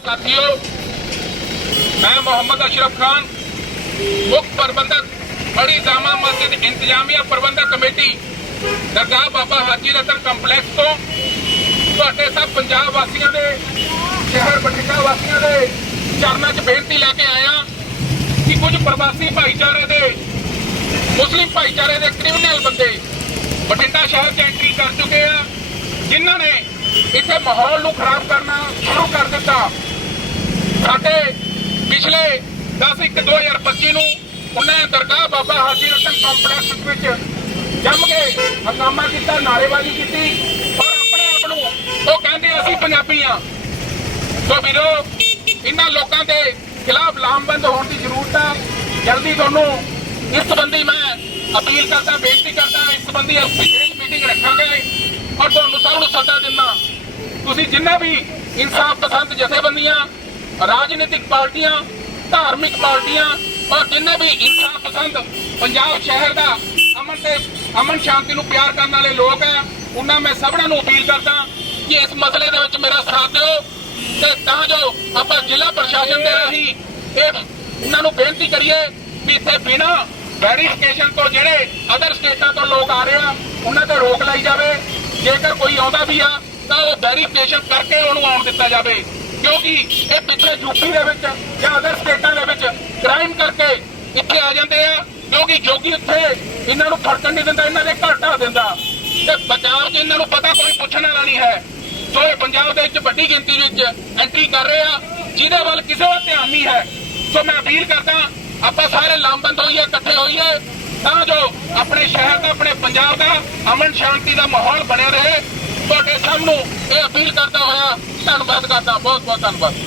ਸਾਥੀਓ ਮੈਂ मोहम्मद अशरफ खान मुख्य प्रबंधक बड़ी जामा मस्जिद इंतजामिया प्रबंधक कमेटी ਦਰਗਾਹ ਬਾਬਾ ਹਾਜੀ ਰਤਨ ਕੰਪਲੈਕਸ ਤੋਂ ਤੁਹਾਡੇ ਸਭ ਪੰਜਾਬ ਵਾਸੀਆਂ ਦੇ ਸ਼ਹਿਰ ਬਠਿੰਡਾ ਵਾਸੀਆਂ ਦੇ ਚਰਨਾਂ 'ਚ ਬੇਨਤੀ ਲੈ ਕੇ ਆਇਆ ਕਿ ਕੁਝ ਪ੍ਰਵਾਸੀ ਭਾਈਚਾਰੇ ਦੇ ਮੁਸਲਿਮ ਭਾਈਚਾਰੇ ਦੇ ਕ੍ਰਿਮੀਨਲ ਬੰਦੇ ਬਠਿੰਡਾ ਸ਼ਹਿਰ 'ਚ ਐਂਟਰੀ ਕਰ ਚੁੱਕੇ ਆ ਜਿਨ੍ਹਾਂ ਨੇ ਇੱਥੇ ਮਾਹੌਲ ਨੂੰ ਖਰਾਬ ਕਰਨਾ ਸ਼ੁਰੂ ਕਰ ਦਿੱਤਾ ਸਾਡੇ ਪਿਛਲੇ 10/1/2025 ਨੂੰ ਉਹਨਾਂ ਦਰਗਾਹ ਬਾਬਾ ਹਾਜੀ ਰਤਨ ਕੰਪਲੈਕਸ ਵਿੱਚ ਜੰਮ ਕੇ ਹੰਗਾਮਾ ਕੀਤਾ ਨਾਰੇਬਾਜ਼ੀ ਕੀਤੀ ਔਰ ਆਪਣੇ ਆਪ ਨੂੰ ਉਹ ਕਹਿੰਦੇ ਅਸੀਂ ਪੰਜਾਬੀ ਆ ਸੋ ਵੀਰੋ, ਇਹਨਾਂ ਲੋਕਾਂ ਦੇ ਖਿਲਾਫ ਲਾਮਬੰਦ ਹੋਣ ਦੀ ਜ਼ਰੂਰਤ ਹੈ। ਜਲਦੀ ਤੁਹਾਨੂੰ ਇਸ ਸੰਬੰਧੀ ਮੈਂ ਅਪੀਲ ਕਰਦਾ, ਬੇਨਤੀ ਕਰਦਾ, ਇਸ ਸੰਬੰਧੀ ਇੱਕ ਵਿਸ਼ੇਸ਼ ਮੀਟਿੰਗ ਰੱਖਾਂਗੇ ਔਰ ਤੁਹਾਨੂੰ ਸਭ ਨੂੰ ਸੱਦਾ ਦਿੰਦਾ। ਤੁਸੀਂ ਜਿੰਨੇ ਵੀ ਇਨਸਾਫ ਪਸੰਦ ਜਥੇਬੰਦੀਆਂ ਰਾਜਨੀਤਿਕ ਪਾਰਟੀਆਂ, ਧਾਰਮਿਕ ਪਾਰਟੀਆਂ ਔਰ ਜਿੰਨੇ ਵੀ ਇਨਸਾਫ ਪਸੰਦ ਪੰਜਾਬ ਸ਼ਹਿਰ ਦਾ ਅਮਨ ਤੇ ਅਮਨ ਸ਼ਾਂਤੀ ਨੂੰ ਪਿਆਰ ਕਰਨ ਵਾਲੇ ਲੋਕ ਹੈ ਉਹਨਾਂ ਮੈਂ ਸਭਨਾਂ ਨੂੰ ਅਪੀਲ ਕਰਦਾ ਕਿ ਇਸ ਮਸਲੇ ਦੇ ਵਿੱਚ ਮੇਰਾ ਸਾਥ ਦਿਓ ਤੇ ਤਾਂ ਜੋ ਆਪਾਂ ਜ਼ਿਲ੍ਹਾ ਪ੍ਰਸ਼ਾਸਨ ਦੇ ਰਾਹੀਂ ਇਹ ਉਹਨਾਂ ਨੂੰ ਬੇਨਤੀ ਕਰੀਏ ਵੀ ਇੱਥੇ ਬਿਨਾਂ ਵੈਰੀਫਿਕੇਸ਼ਨ ਤੋਂ ਜਿਹੜੇ ਅਦਰ ਸਟੇਟਾਂ ਤੋਂ ਲੋਕ ਆ ਰਹੇ ਆ, ਉਹਨਾਂ ਤੇ ਰੋਕ ਲਾਈ ਜਾਵੇ। ਜੇਕਰ ਕੋਈ ਆਉਂਦਾ ਵੀ ਆ, ਤਾਂ ਉਹ ਵੈਰੀਫਿਕੇਸ਼ਨ ਕਰਕੇ ਉਹਨੂੰ ਆਉਣ ਦਿੱਤਾ ਜਾਵੇ। ਕਿਉਂਕਿ ਇਹ ਪਿਛਲੇ ਯੂਪੀ ਦੇ ਵਿੱਚ ਜਾਂ ਅਦਰ ਸਟੇਟਾਂ ਦੇ ਵਿੱਚ ਕ੍ਰਾਈਮ ਕਰਕੇ ਇੱਥੇ ਆ ਜਾਂਦੇ ਆ। ਕਿਉਂਕਿ ਜੋਗੀ ਇੱਥੇ ਇਹਨਾਂ ਨੂੰ ਫੜਕਣ ਨਹੀਂ ਦਿੰਦਾ, ਇਹਨਾਂ ਦੇ ਘਰ ਢਾਹ ਦਿੰਦਾ। ਤੇ ਪੰਜਾਬ 'ਚ ਇਹਨਾਂ ਨੂੰ ਪਤਾ ਕੋਈ ਪੁੱਛਣ ਵਾਲਾ ਨਹੀਂ ਹੈ ਸੋ ਇਹ ਪੰਜਾਬ ਦੇ ਵਿੱਚ ਵੱਡੀ ਗਿਣਤੀ ਵਿੱਚ ਐਂਟਰੀ ਕਰ ਰਹੇ ਆ, ਜਿਹਦੇ ਵੱਲ ਕਿਸੇ ਦਾ ਧਿਆਨ ਨਹੀਂ ਹੈ। ਸੋ ਮੈਂ ਅਪੀਲ ਕਰਦਾ, ਆਪਾਂ ਸਾਰੇ ਲਾਮਬੰਦ ਹੋਈਏ ਇਕੱਠੇ ਹੋਈਏ, ਤਾਂ ਜੋ ਆਪਣੇ ਸ਼ਹਿਰ ਦਾ, ਆਪਣੇ ਪੰਜਾਬ ਦਾ ਅਮਨ ਸ਼ਾਂਤੀ ਦਾ ਮਾਹੌਲ ਬਣਿਆ ਰਹੇ। ਤੁਹਾਡੇ ਸਭ ਨੂੰ ਇਹ ਅਪੀਲ ਕਰਦਾ ਹੋਇਆ ਧੰਨਵਾਦ ਕਰਦਾ ਬਹੁਤ ਬਹੁਤ ਧੰਨਵਾਦ।